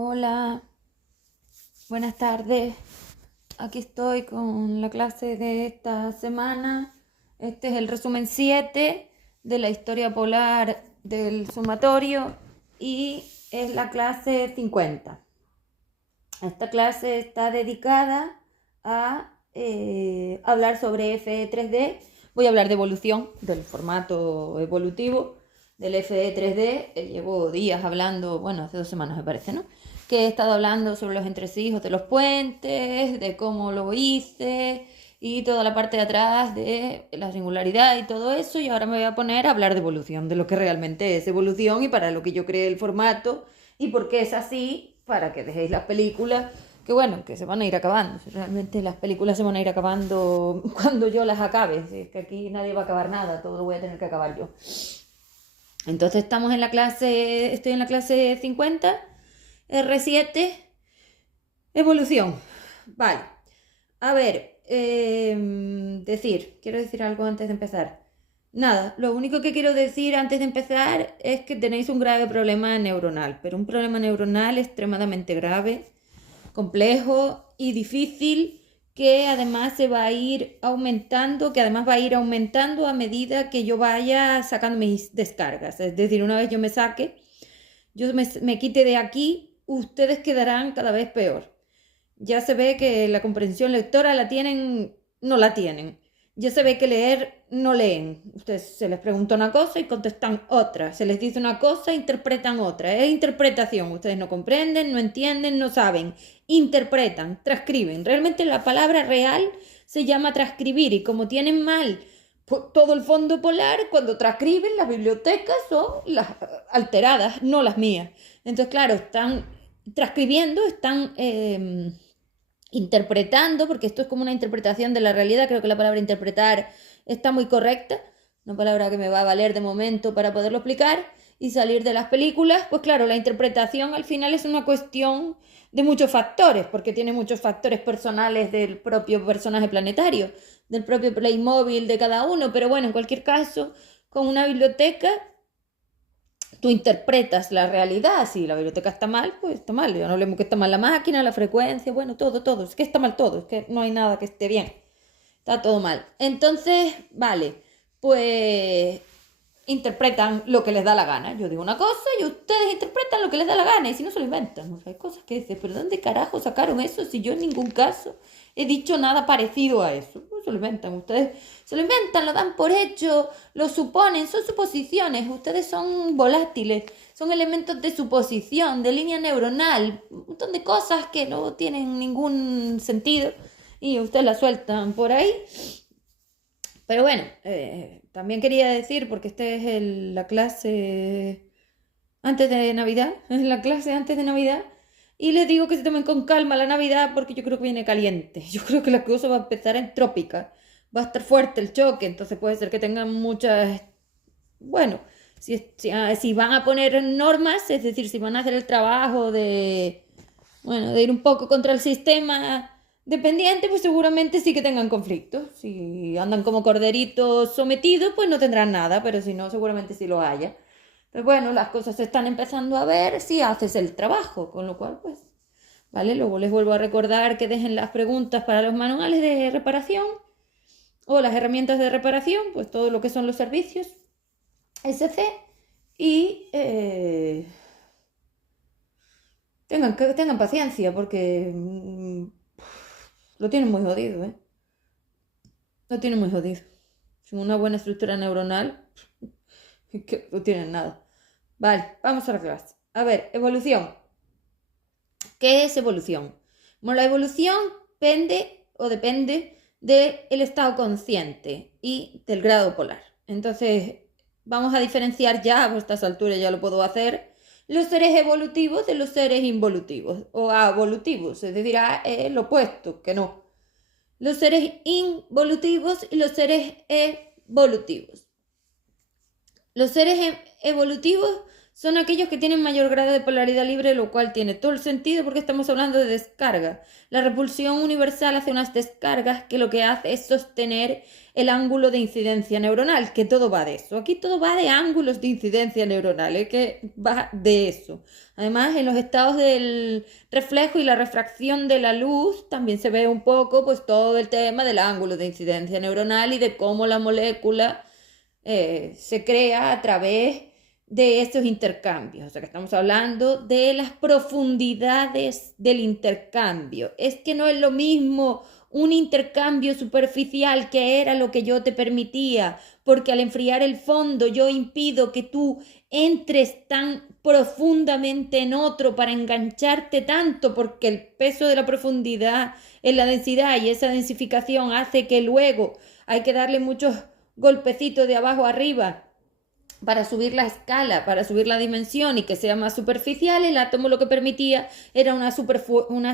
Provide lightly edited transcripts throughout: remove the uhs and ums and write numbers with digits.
Hola, buenas tardes. Aquí estoy con la clase de esta semana. Este es el resumen 7 de la historia polar del sumatorio y es la clase 50. Esta clase está dedicada a hablar sobre FE3D. Voy a hablar de evolución, del formato evolutivo del FE3D. Llevo días hablando, bueno, hace 2 semanas me parece, ¿no? Que he estado hablando sobre los entresijos de los puentes, de cómo lo hice y toda la parte de atrás de la singularidad y todo eso. Y ahora me voy a poner a hablar de evolución, de lo que realmente es evolución y para lo que yo creé el formato y por qué es así, para que dejéis las películas, que bueno, que se van a ir acabando. Realmente las películas se van a ir acabando cuando yo las acabe. Si es que aquí nadie va a acabar nada, todo lo voy a tener que acabar yo. Entonces estoy en la clase 50, R7, evolución. Vale. A ver, quiero decir algo antes de empezar. Nada, lo único que quiero decir antes de empezar es que tenéis un grave problema neuronal, pero un problema neuronal extremadamente grave, complejo y difícil, que además se va a ir aumentando, que además va a ir aumentando a medida que yo vaya sacando mis descargas. Es decir, una vez yo me saque, yo me quite de aquí, ustedes quedarán cada vez peor. Ya se ve que la comprensión lectora la tienen, no la tienen. Ya se ve que leer no leen. Ustedes se les pregunta una cosa y contestan otra. Se les dice una cosa e interpretan otra. Es interpretación. Ustedes no comprenden, no entienden, no saben. Interpretan, transcriben. Realmente la palabra real se llama transcribir y como tienen mal todo el fondo polar, cuando transcriben las bibliotecas son las alteradas, no las mías. Entonces, claro, están transcribiendo, están interpretando, porque esto es como una interpretación de la realidad. Creo que la palabra interpretar está muy correcta, una palabra que me va a valer de momento para poderlo explicar y salir de las películas. Pues claro, la interpretación al final es una cuestión de muchos factores, porque tiene muchos factores personales del propio personaje planetario, del propio Playmobil de cada uno, pero bueno, en cualquier caso, con una biblioteca tú interpretas la realidad. Si la biblioteca está mal, pues está mal. Ya no hablemos que está mal la máquina, la frecuencia, bueno, todo. Es que está mal todo, es que no hay nada que esté bien. Está todo mal. Entonces, vale, pues interpretan lo que les da la gana. Yo digo una cosa y ustedes interpretan lo que les da la gana y si no se lo inventan. O sea, hay cosas que dices, pero ¿dónde carajo sacaron eso si yo en ningún caso he dicho nada parecido a eso? Pues se lo inventan. Ustedes se lo inventan, lo dan por hecho, lo suponen, son suposiciones. Ustedes son volátiles, son elementos de suposición, de línea neuronal, un montón de cosas que no tienen ningún sentido y ustedes las sueltan por ahí. Pero bueno, también quería decir, porque esta es la clase antes de Navidad, es la clase antes de Navidad, y les digo que se tomen con calma la Navidad porque yo creo que viene caliente. Yo creo que la cosa va a empezar en trópica, va a estar fuerte el choque, entonces puede ser que tengan muchas... Bueno, si van a poner normas, es decir, si van a hacer el trabajo de ir un poco contra el sistema dependiente, pues seguramente sí que tengan conflictos. Si andan como corderitos sometidos, pues no tendrán nada, pero si no, seguramente sí lo haya. Pero bueno, las cosas se están empezando a ver si haces el trabajo, con lo cual, pues, ¿vale? Luego les vuelvo a recordar que dejen las preguntas para los manuales de reparación o las herramientas de reparación, pues todo lo que son los servicios SC y tengan paciencia porque lo tienen muy jodido, ¿eh? Lo tienen muy jodido. Sin una buena estructura neuronal, que no tienen nada. Vale, vamos a la clase. A ver, evolución. ¿Qué es evolución? Bueno, la evolución depende del estado consciente y del grado polar. Entonces, vamos a diferenciar ya, a estas alturas ya lo puedo hacer, los seres evolutivos de los seres involutivos o evolutivos, es decir, lo opuesto, que no. Los seres involutivos y los seres evolutivos. Los seres evolutivos son aquellos que tienen mayor grado de polaridad libre, lo cual tiene todo el sentido porque estamos hablando de descarga. La repulsión universal hace unas descargas que lo que hace es sostener el ángulo de incidencia neuronal, que todo va de eso. Aquí todo va de ángulos de incidencia neuronal, que va de eso. Además, en los estados del reflejo y la refracción de la luz también se ve un poco pues todo el tema del ángulo de incidencia neuronal y de cómo la molécula se crea a través de estos intercambios. O sea que estamos hablando de las profundidades del intercambio. Es que no es lo mismo un intercambio superficial, que era lo que yo te permitía, porque al enfriar el fondo yo impido que tú entres tan profundamente en otro para engancharte tanto, porque el peso de la profundidad en la densidad y esa densificación hace que luego hay que darle muchos golpecitos de abajo arriba para subir la escala, para subir la dimensión y que sea más superficial. El átomo lo que permitía era una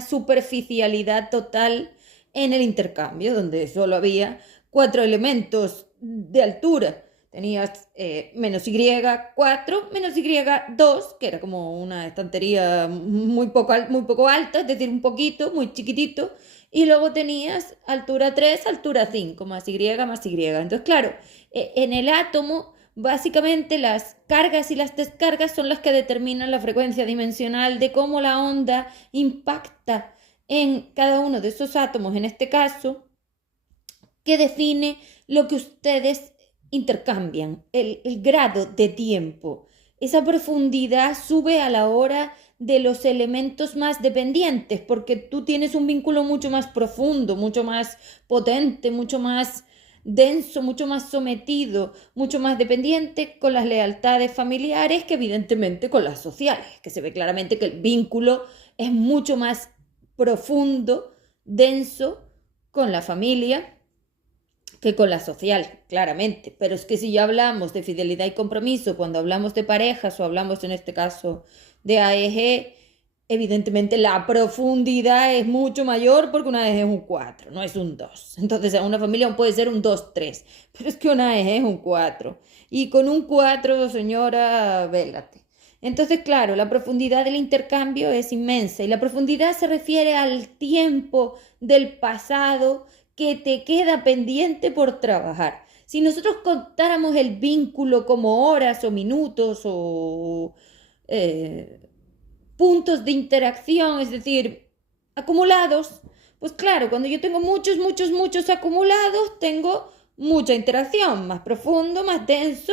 superficialidad total en el intercambio, donde solo había 4 elementos de altura. Tenías menos Y4, menos Y2, que era como una estantería muy poco alta, es decir, un poquito, muy chiquitito, y luego tenías altura 3, altura 5, más Y, más Y. Entonces, claro, en el átomo, básicamente las cargas y las descargas son las que determinan la frecuencia dimensional de cómo la onda impacta en cada uno de esos átomos, en este caso, que define lo que ustedes intercambian, el grado de tiempo. Esa profundidad sube a la hora de los elementos más dependientes, porque tú tienes un vínculo mucho más profundo, mucho más potente, mucho más denso, mucho más sometido, mucho más dependiente con las lealtades familiares que evidentemente con las sociales, que se ve claramente que el vínculo es mucho más profundo, denso con la familia que con la social, claramente. Pero es que si ya hablamos de fidelidad y compromiso, cuando hablamos de parejas o hablamos en este caso de AEG, evidentemente la profundidad es mucho mayor porque una AEG es un 4, no es un 2. Entonces una familia puede ser un 2-3, pero es que una AEG es un 4. Y con un 4, señora, vélate. Entonces, claro, la profundidad del intercambio es inmensa y la profundidad se refiere al tiempo del pasado que te queda pendiente por trabajar. Si nosotros contáramos el vínculo como horas o minutos o puntos de interacción, es decir, acumulados, pues claro, cuando yo tengo muchos acumulados, tengo mucha interacción, más profundo, más denso,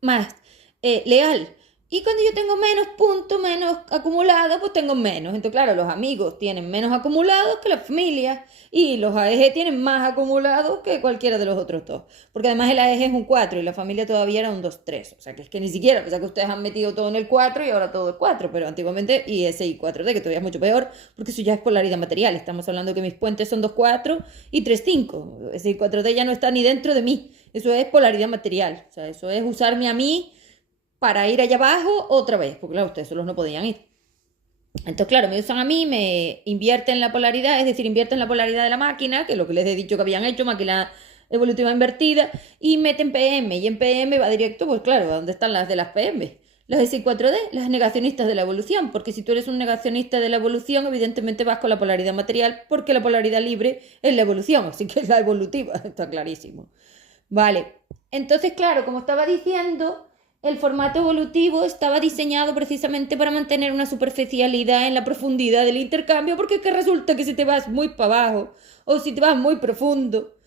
más leal. Y cuando yo tengo menos puntos, menos acumulados, pues tengo menos. Entonces, claro, los amigos tienen menos acumulados que la familia y los AEG tienen más acumulados que cualquiera de los otros dos. Porque además el AEG es un 4 y la familia todavía era un 2-3. O sea, que es que ni siquiera, o sea, que ustedes han metido todo en el 4 y ahora todo es 4, pero antiguamente y ese y 4D, que todavía es mucho peor, porque eso ya es polaridad material. Estamos hablando que mis puentes son 2-4 y 3-5. Ese y 4D ya no está ni dentro de mí. Eso es polaridad material. O sea, eso es usarme a mí para ir allá abajo otra vez, porque claro, ustedes solos no podían ir. Entonces, claro, me usan a mí, me invierten la polaridad, es decir, invierten la polaridad de la máquina, que es lo que les he dicho que habían hecho, máquina evolutiva invertida, y meten PM, y en PM va directo, pues claro, ¿a dónde están las de las PM? Las de 6-4D, las negacionistas de la evolución, porque si tú eres un negacionista de la evolución, evidentemente vas con la polaridad material, porque la polaridad libre es la evolución, así que es la evolutiva, está clarísimo. Vale, entonces, claro, como estaba diciendo, el formato evolutivo estaba diseñado precisamente para mantener una superficialidad en la profundidad del intercambio, porque es que resulta que si te vas muy para abajo o si te vas muy profundo,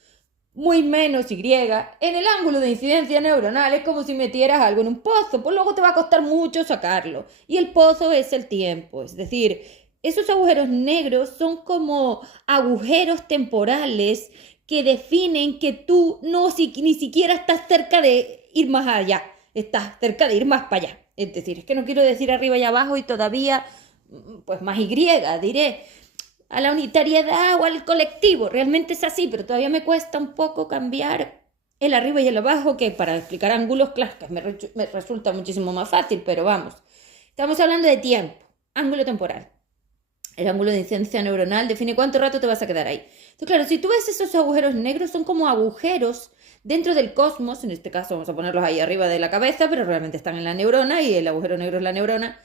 muy menos Y, en el ángulo de incidencia neuronal es como si metieras algo en un pozo, pues luego te va a costar mucho sacarlo. Y el pozo es el tiempo, es decir, esos agujeros negros son como agujeros temporales que definen que tú ni siquiera estás cerca de ir más allá. Estás cerca de ir más para allá. Es decir, es que no quiero decir arriba y abajo y todavía, pues más Y, diré, a la unitariedad o al colectivo. Realmente es así, pero todavía me cuesta un poco cambiar el arriba y el abajo, que para explicar ángulos, claro, que me resulta muchísimo más fácil, pero vamos. Estamos hablando de tiempo, ángulo temporal. El ángulo de incidencia neuronal define cuánto rato te vas a quedar ahí. Entonces, claro, si tú ves esos agujeros negros, son como agujeros dentro del cosmos. En este caso vamos a ponerlos ahí arriba de la cabeza, pero realmente están en la neurona y el agujero negro es la neurona.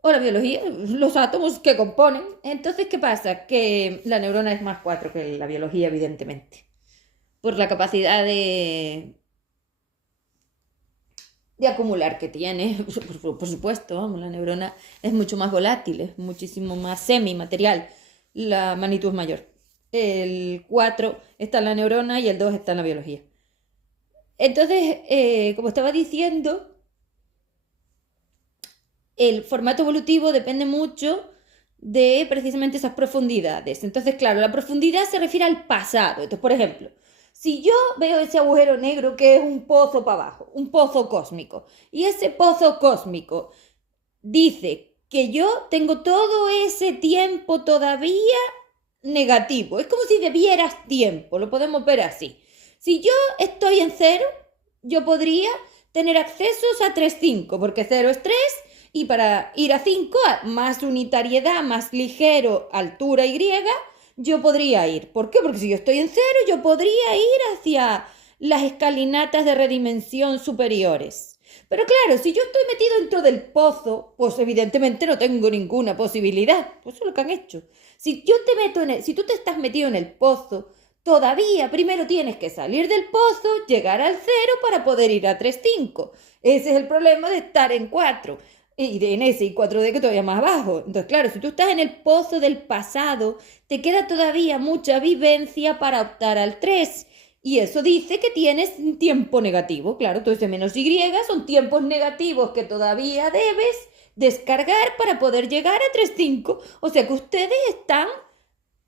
O la biología, los átomos que componen. Entonces, ¿qué pasa? Que la neurona es más 4 que la biología, evidentemente. Por la capacidad de acumular que tiene, por supuesto, vamos, la neurona es mucho más volátil, es muchísimo más semimaterial, la magnitud es mayor. El 4 está en la neurona y el 2 está en la biología. Entonces, como estaba diciendo, el formato evolutivo depende mucho de precisamente esas profundidades. Entonces, claro, la profundidad se refiere al pasado. Entonces, por ejemplo, si yo veo ese agujero negro que es un pozo para abajo, un pozo cósmico, y ese pozo cósmico dice que yo tengo todo ese tiempo todavía negativo, es como si debieras tiempo, lo podemos ver así. Si yo estoy en 0, yo podría tener accesos a 3,5, porque 0 es 3, y para ir a 5, más unitariedad, más ligero, altura y, yo podría ir. ¿Por qué? Porque si yo estoy en 0, yo podría ir hacia las escalinatas de redimensión superiores. Pero claro, si yo estoy metido dentro del pozo, pues evidentemente no tengo ninguna posibilidad. Pues eso es lo que han hecho. Si tú te estás metido en el pozo, todavía primero tienes que salir del pozo, llegar al 0 para poder ir a 3,5. Ese es el problema de estar en 4. Y en ese y 4D que todavía más abajo. Entonces, claro, si tú estás en el pozo del pasado, te queda todavía mucha vivencia para optar al 3. Y eso dice que tienes tiempo negativo. Claro, todo ese menos Y son tiempos negativos que todavía debes descargar para poder llegar a 3,5. O sea que ustedes están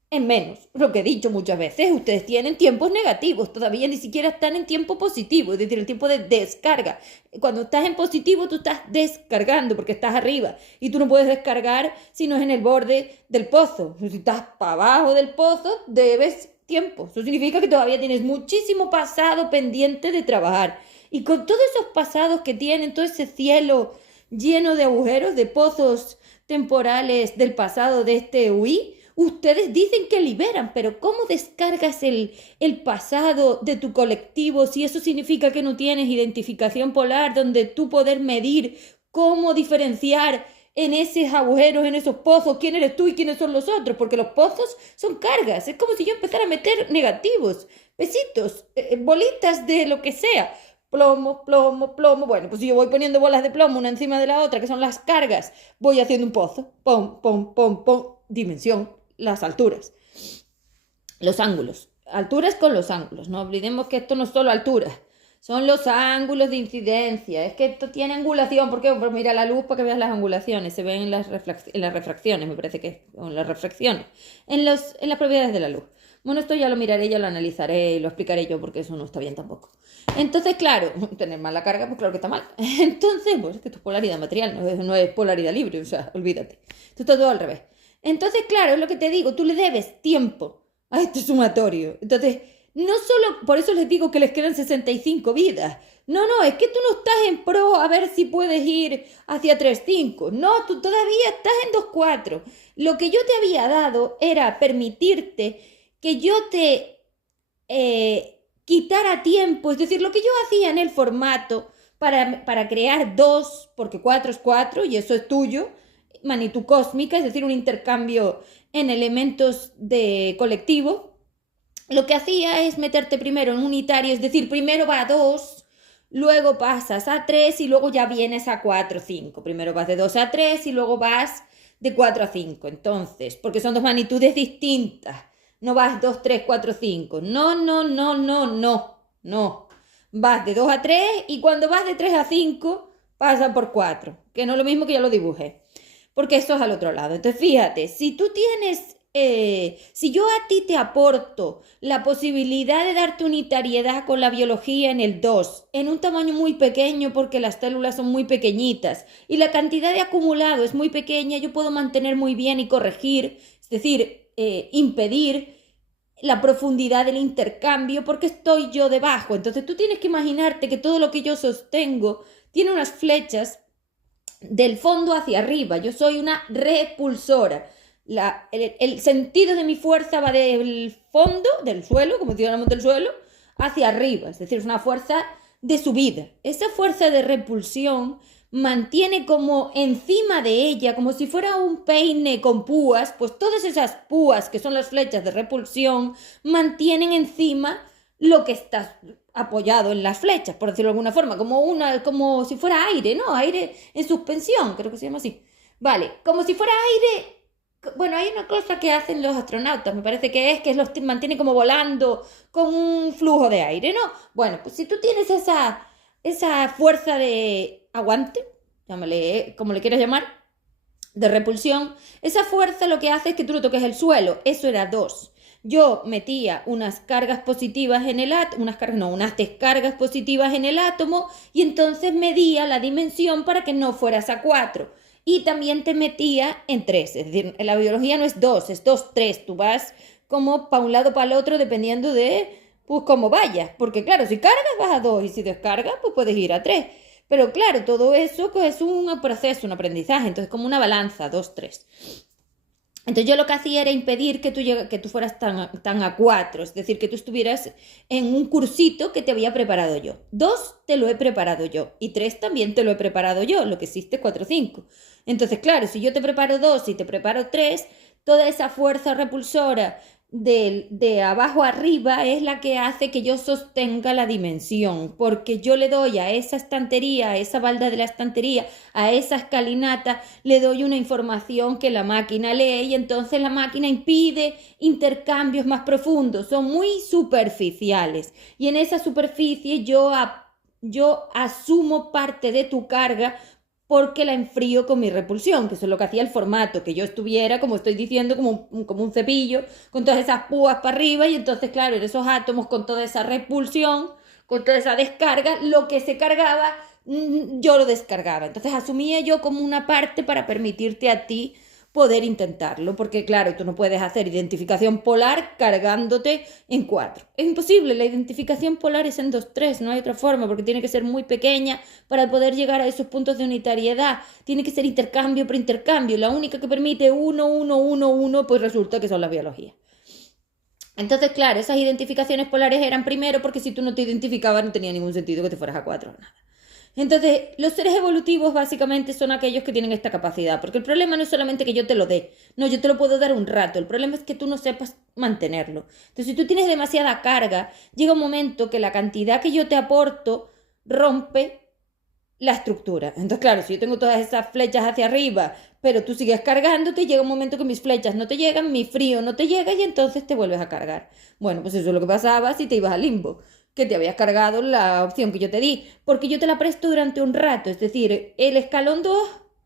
en menos. Lo que he dicho muchas veces, ustedes tienen tiempos negativos, todavía ni siquiera están en tiempo positivo, es decir, el tiempo de descarga. Cuando estás en positivo, tú estás descargando porque estás arriba y tú no puedes descargar si no es en el borde del pozo. Si estás para abajo del pozo, debes tiempo. Eso significa que todavía tienes muchísimo pasado pendiente de trabajar. Y con todos esos pasados que tienen, todo ese cielo lleno de agujeros, de pozos temporales del pasado de este UI, ustedes dicen que liberan, pero ¿cómo descargas el pasado de tu colectivo si eso significa que no tienes identificación polar donde tú poder medir cómo diferenciar en esos agujeros, en esos pozos, quién eres tú y quiénes son los otros? Porque los pozos son cargas, es como si yo empezara a meter negativos, pesitos, bolitas de lo que sea. Plomo, plomo, plomo. Bueno, pues si yo voy poniendo bolas de plomo una encima de la otra, que son las cargas, voy haciendo un pozo. Pom, pom, pom, pom. Dimensión. Las alturas, los ángulos, alturas con los ángulos, no olvidemos que esto no es solo altura, son los ángulos de incidencia, es que esto tiene angulación. ¿Por qué? Pues mira la luz para que veas las angulaciones, se ven en las refracciones, me parece que, o en las refracciones, en las propiedades de la luz. Bueno, esto ya lo miraré, ya lo analizaré y lo explicaré yo porque eso no está bien tampoco. Entonces, claro, tener mala carga, pues claro que está mal. Entonces, pues es que esto es polaridad material, no es polaridad libre, o sea, olvídate. Esto está todo al revés. Entonces, claro, es lo que te digo, tú le debes tiempo a este sumatorio. Entonces, no solo, por eso les digo que les quedan 65 vidas. No, es que tú no estás en pro a ver si puedes ir hacia 3,5. No, tú todavía estás en 2,4. Lo que yo te había dado era permitirte que yo te quitara tiempo. Es decir, lo que yo hacía en el formato para crear 2, porque 4 es 4 y eso es tuyo, magnitud cósmica, es decir, un intercambio en elementos de colectivo. Lo que hacía es meterte primero en unitario, es decir, primero va a 2, luego pasas a 3 y luego ya vienes a 4, 5. Primero vas de 2 a 3 y luego vas de 4 a 5. Entonces, porque son dos magnitudes distintas. No vas 2, 3, 4, 5. No. Vas de 2 a 3 y cuando vas de 3 a 5 pasa por 4, que no es lo mismo que ya lo dibujé, porque esto es al otro lado. Entonces, fíjate, si tú tienes, si yo a ti te aporto la posibilidad de darte unitariedad con la biología en el 2, en un tamaño muy pequeño porque las células son muy pequeñitas y la cantidad de acumulado es muy pequeña, yo puedo mantener muy bien y corregir, es decir, impedir la profundidad del intercambio porque estoy yo debajo. Entonces, tú tienes que imaginarte que todo lo que yo sostengo tiene unas flechas del fondo hacia arriba. Yo soy una repulsora. el sentido de mi fuerza va del fondo, del suelo, como si hablamos del suelo, hacia arriba. Es decir, es una fuerza de subida. Esa fuerza de repulsión mantiene como encima de ella, como si fuera un peine con púas, pues todas esas púas que son las flechas de repulsión mantienen encima lo que está apoyado en las flechas, por decirlo de alguna forma, como si fuera aire, ¿no? Aire en suspensión, creo que se llama así. Vale, como si fuera aire. Bueno, hay una cosa que hacen los astronautas, me parece que los mantiene como volando con un flujo de aire, ¿no? Bueno, pues si tú tienes esa fuerza de aguante, llámale como le quieras llamar, de repulsión, esa fuerza lo que hace es que tú no toques el suelo. Eso era 2. Yo metía unas cargas positivas en el átomo, unas descargas positivas en el átomo, y entonces medía la dimensión para que no fueras a 4. Y también te metía en 3. Es decir, en la biología no es 2, es 2, 3. Tú vas como para un lado, para el otro, dependiendo de pues cómo vayas. Porque claro, si cargas vas a 2 y si descargas pues puedes ir a 3. Pero claro, todo eso pues, es un proceso, un aprendizaje. Entonces como una balanza, 2, 3. Entonces yo lo que hacía era impedir que tú fueras tan a 4, es decir, que tú estuvieras en un cursito que te había preparado yo. 2 te lo he preparado yo y 3 también te lo he preparado yo, lo que existe es 4, 5. Entonces, claro, si yo te preparo 2 y te preparo 3, toda esa fuerza repulsora de abajo arriba es la que hace que yo sostenga la dimensión, porque yo le doy a esa estantería, a esa balda de la estantería, a esa escalinata, le doy una información que la máquina lee y entonces la máquina impide intercambios más profundos, son muy superficiales y en esa superficie yo asumo parte de tu carga porque la enfrío con mi repulsión, que eso es lo que hacía el formato, que yo estuviera, como estoy diciendo, como un cepillo, con todas esas púas para arriba, y entonces, claro, en esos átomos, con toda esa repulsión, con toda esa descarga, lo que se cargaba, yo lo descargaba. Entonces asumía yo como una parte para permitirte a ti poder intentarlo, porque claro, tú no puedes hacer identificación polar cargándote en 4. Es imposible, la identificación polar es en 2, 3, no hay otra forma, porque tiene que ser muy pequeña para poder llegar a esos puntos de unitariedad. Tiene que ser intercambio por intercambio. La única que permite 1, 1, 1, 1, pues resulta que son las biologías. Entonces, claro, esas identificaciones polares eran primero porque si tú no te identificabas no tenía ningún sentido que te fueras a 4 o nada. Entonces, los seres evolutivos básicamente son aquellos que tienen esta capacidad, porque el problema no es solamente que yo te lo dé, no, yo te lo puedo dar un rato, el problema es que tú no sepas mantenerlo. Entonces, si tú tienes demasiada carga, llega un momento que la cantidad que yo te aporto rompe la estructura. Entonces, claro, si yo tengo todas esas flechas hacia arriba, pero tú sigues cargándote, llega un momento que mis flechas no te llegan, mi frío no te llega y entonces te vuelves a cargar. Bueno, pues eso es lo que pasaba si te ibas al limbo, que te habías cargado la opción que yo te di, porque yo te la presto durante un rato, es decir, el escalón 2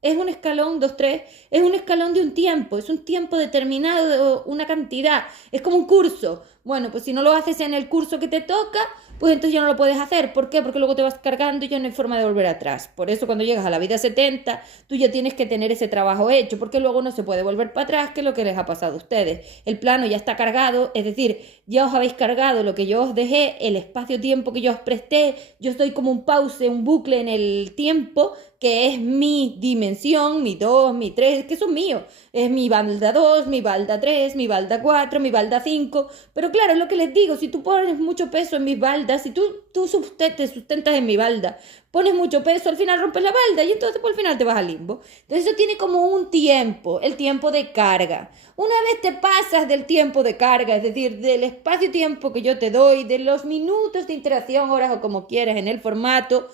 es un escalón, 2, 3, es un escalón de un tiempo, es un tiempo determinado, una cantidad, es como un curso. Bueno, pues si no lo haces en el curso que te toca, pues entonces ya no lo puedes hacer. ¿Por qué? Porque luego te vas cargando y ya no hay forma de volver atrás. Por eso cuando llegas a la vida 70, tú ya tienes que tener ese trabajo hecho, porque luego no se puede volver para atrás, que es lo que les ha pasado a ustedes. El plano ya está cargado, es decir, ya os habéis cargado lo que yo os dejé, el espacio-tiempo que yo os presté, yo estoy como un pause, un bucle en el tiempo, que es mi dimensión, mi 2, mi 3, que son míos. Es mi balda 2, mi balda 3, mi balda 4, mi balda 5. Pero claro, es lo que les digo, si tú pones mucho peso en mis baldas, si tú te sustentas en mi balda, pones mucho peso, al final rompes la balda y entonces por el final te vas al limbo. Entonces eso tiene como un tiempo, el tiempo de carga. Una vez te pasas del tiempo de carga, es decir, del espacio-tiempo que yo te doy, de los minutos de interacción, horas o como quieras en el formato,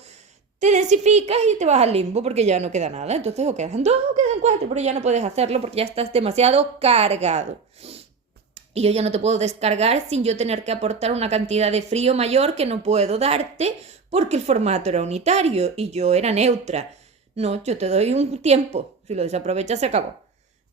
te densificas y te vas al limbo porque ya no queda nada. Entonces o quedan 2 o quedan 4, pero ya no puedes hacerlo porque ya estás demasiado cargado. Y yo ya no te puedo descargar sin yo tener que aportar una cantidad de frío mayor que no puedo darte porque el formato era unitario y yo era neutra. No, yo te doy un tiempo. Si lo desaprovechas, se acabó.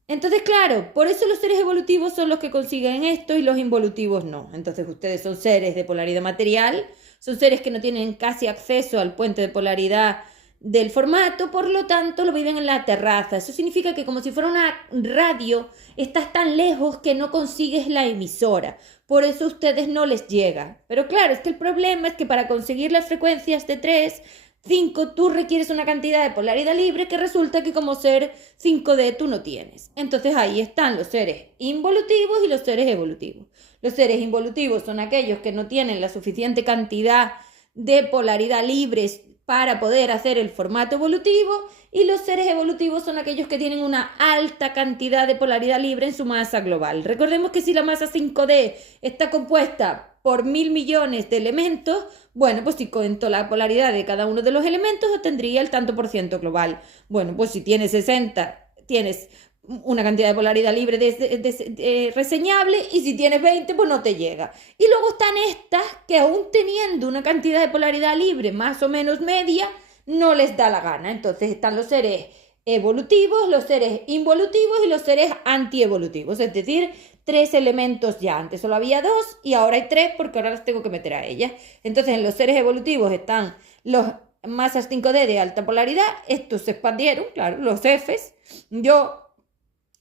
Entonces, claro, por eso los seres evolutivos son los que consiguen esto y los involutivos no. Entonces, ustedes son seres de polaridad material, son seres que no tienen casi acceso al puente de polaridad del formato, por lo tanto lo viven en la terraza. Eso significa que como si fuera una radio, estás tan lejos que no consigues la emisora. Por eso a ustedes no les llega. Pero claro, es que el problema es que para conseguir las frecuencias de 3 5 tú requieres una cantidad de polaridad libre que resulta que como ser 5D tú no tienes. Entonces ahí están los seres involutivos y los seres evolutivos. Los seres involutivos son aquellos que no tienen la suficiente cantidad de polaridad libres para poder hacer el formato evolutivo, y los seres evolutivos son aquellos que tienen una alta cantidad de polaridad libre en su masa global. Recordemos que si la masa 5D está compuesta por 1000 millones de elementos, bueno, pues si cuento la polaridad de cada uno de los elementos, obtendría el tanto por ciento global. Bueno, pues si tienes 60, tienes una cantidad de polaridad libre reseñable, y si tienes 20, pues no te llega. Y luego están estas que aún teniendo una cantidad de polaridad libre más o menos media, no les da la gana. Entonces están los seres evolutivos, los seres involutivos y los seres antievolutivos, es decir, 3 elementos ya. Antes solo había 2 y ahora hay 3 porque ahora las tengo que meter a ellas. Entonces en los seres evolutivos están los masas 5D de alta polaridad, estos se expandieron, claro, los Fs. Yo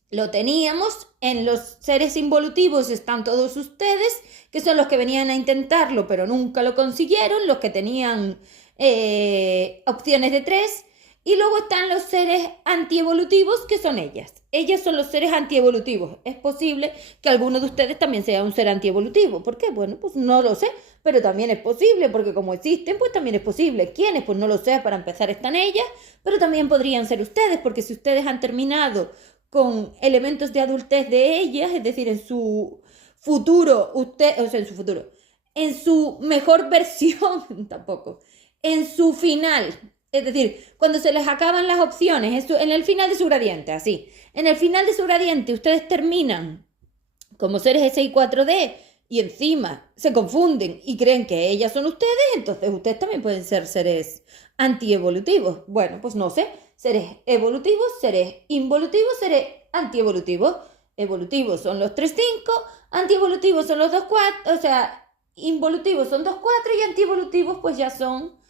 lo teníamos. En los seres involutivos están todos ustedes, que son los que venían a intentarlo pero nunca lo consiguieron, los que tenían opciones de 3. Y luego están los seres antievolutivos, que son ellas. Ellas son los seres antievolutivos. Es posible que alguno de ustedes también sea un ser antievolutivo. ¿Por qué? Bueno, pues no lo sé, pero también es posible, porque como existen, pues también es posible. ¿Quiénes? Pues no lo sé, para empezar están ellas, pero también podrían ser ustedes, porque si ustedes han terminado con elementos de adultez de ellas, es decir, en su futuro, en su mejor versión, tampoco, en su final, es decir, cuando se les acaban las opciones, en el final de su gradiente, así, en el final de su gradiente ustedes terminan como seres SI 4D y encima se confunden y creen que ellas son ustedes, entonces ustedes también pueden ser seres antievolutivos. Bueno, pues no sé, seres evolutivos, seres involutivos, seres antievolutivos. Evolutivos son los 3-5, antievolutivos son los 2-4, o sea, involutivos son 2-4 y antievolutivos pues ya son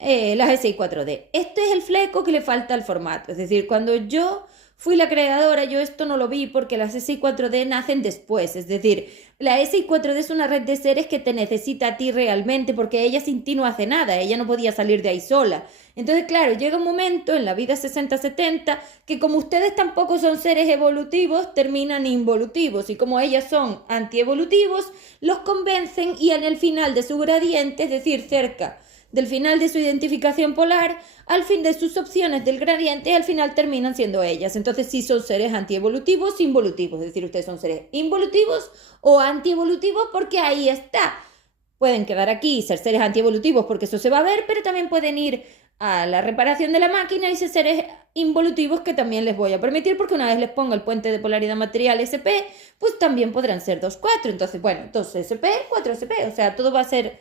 las SI 4D. Este es el fleco que le falta al formato. Es decir, cuando yo fui la creadora, yo esto no lo vi porque las SI 4D nacen después. Es decir, la SI 4D es una red de seres que te necesita a ti realmente, porque ella sin ti no hace nada. Ella no podía salir de ahí sola. Entonces, claro, llega un momento en la vida 60-70 que como ustedes tampoco son seres evolutivos, terminan involutivos. Y como ellas son antievolutivos, los convencen y en el final de su gradiente, es decir, cerca del final de su identificación polar, al fin de sus opciones del gradiente, al final terminan siendo ellas. Entonces sí son seres antievolutivos, involutivos, es decir, ustedes son seres involutivos o antievolutivos, porque ahí está. Pueden quedar aquí y ser seres antievolutivos porque eso se va a ver, pero también pueden ir a la reparación de la máquina y ser seres involutivos, que también les voy a permitir, porque una vez les ponga el puente de polaridad material SP, pues también podrán ser 2-4. Entonces, bueno, 2SP, 4SP, o sea, todo va a ser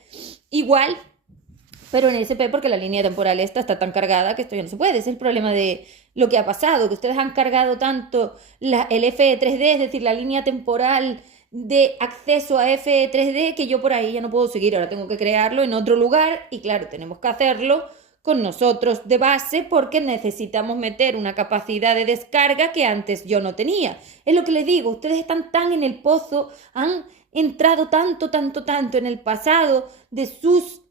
igual, pero en SP, porque la línea temporal esta está tan cargada que esto ya no se puede. Es el problema de lo que ha pasado, que ustedes han cargado tanto el FE3D, es decir, la línea temporal de acceso a FE3D, que yo por ahí ya no puedo seguir. Ahora tengo que crearlo en otro lugar y claro, tenemos que hacerlo con nosotros de base, porque necesitamos meter una capacidad de descarga que antes yo no tenía. Es lo que les digo, ustedes están tan en el pozo, han entrado tanto en el pasado de sus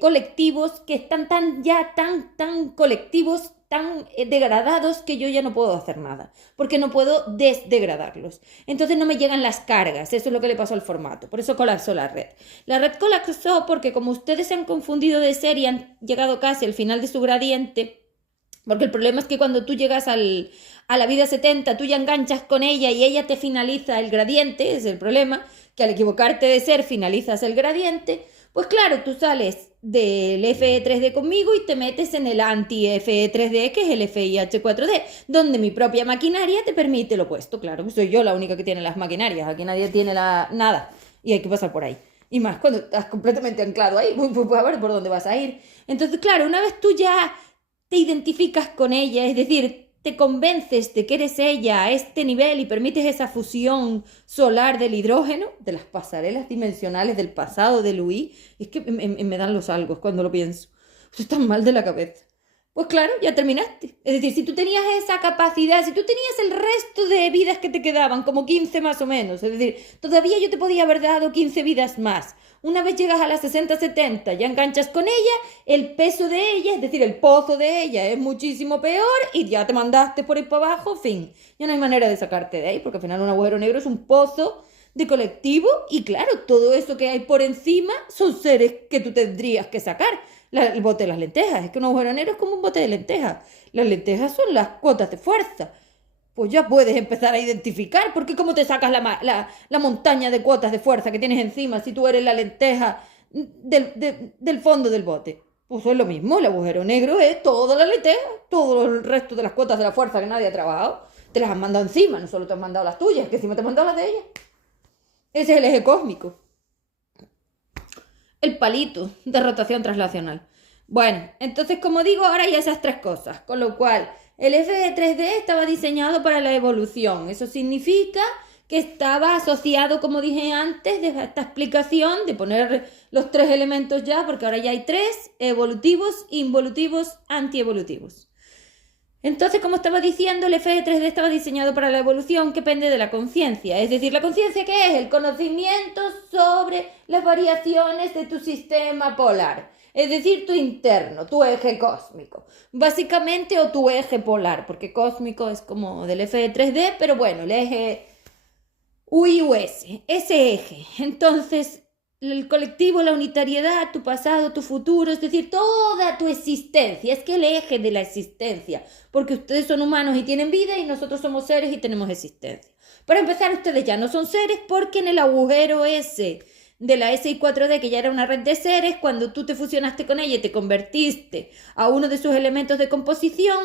colectivos, que están tan colectivos, tan degradados, que yo ya no puedo hacer nada, porque no puedo desdegradarlos. Entonces no me llegan las cargas. Eso es lo que le pasó al formato. Por eso colapsó la red. La red colapsó porque como ustedes se han confundido de ser y han llegado casi al final de su gradiente, porque el problema es que cuando tú llegas a la vida 70, tú ya enganchas con ella y ella te finaliza el gradiente. Es el problema, que al equivocarte de ser finalizas el gradiente. Pues claro, tú sales del FE3D conmigo y te metes en el anti-FE3D, que es el FIH4D, donde mi propia maquinaria te permite lo opuesto. Claro, soy yo la única que tiene las maquinarias, aquí nadie tiene nada, y hay que pasar por ahí. Y más cuando estás completamente anclado ahí, pues a ver por dónde vas a ir. Entonces, claro, una vez tú ya te identificas con ella, es decir, te convences de que eres ella a este nivel y permites esa fusión solar del hidrógeno, de las pasarelas dimensionales del pasado de Louis, es que me dan los algos cuando lo pienso. Estoy tan mal de la cabeza. pues claro, ya terminaste. Es decir, si tú tenías esa capacidad, si tú tenías el resto de vidas que te quedaban, como 15 más o menos, es decir, todavía yo te podía haber dado 15 vidas más. Una vez llegas a las 60, 70, ya enganchas con ella, el peso de ella, es decir, el pozo de ella es muchísimo peor y ya te mandaste por ahí para abajo, fin. Ya no hay manera de sacarte de ahí, porque al final un agujero negro es un pozo de colectivo y claro, todo eso que hay por encima son seres que tú tendrías que sacar. El bote de las lentejas, es que un agujero negro es como un bote de lentejas. Las lentejas son las cuotas de fuerza. Pues ya puedes empezar a identificar, porque cómo te sacas la montaña de cuotas de fuerza que tienes encima si tú eres la lenteja del fondo del bote. Pues es lo mismo, el agujero negro es toda la lenteja, todo el resto de las cuotas de la fuerza que nadie ha trabajado. Te las han mandado encima, no solo te han mandado las tuyas, que encima te han mandado las de ellas. Ese es el eje cósmico. El palito de rotación translacional. Bueno, entonces como digo, ahora hay esas tres cosas, con lo cual el F3D estaba diseñado para la evolución. Eso significa que estaba asociado, como dije antes, de esta explicación, de poner los tres elementos ya, porque ahora ya hay tres: evolutivos, involutivos, antievolutivos. Entonces, como estaba diciendo, el F3D estaba diseñado para la evolución que pende de la conciencia. Es decir, ¿la conciencia qué es? El conocimiento sobre las variaciones de tu sistema polar. Es decir, tu interno, tu eje cósmico. Básicamente, o tu eje polar, porque cósmico es como del F3D, pero bueno, el eje UIUS, ese eje. Entonces, el colectivo, la unitariedad, tu pasado, tu futuro, es decir, toda tu existencia, es que el eje de la existencia, porque ustedes son humanos y tienen vida y nosotros somos seres y tenemos existencia. Para empezar, ustedes ya no son seres porque en el agujero ese de la SI4D, que ya era una red de seres, cuando tú te fusionaste con ella y te convertiste a uno de sus elementos de composición,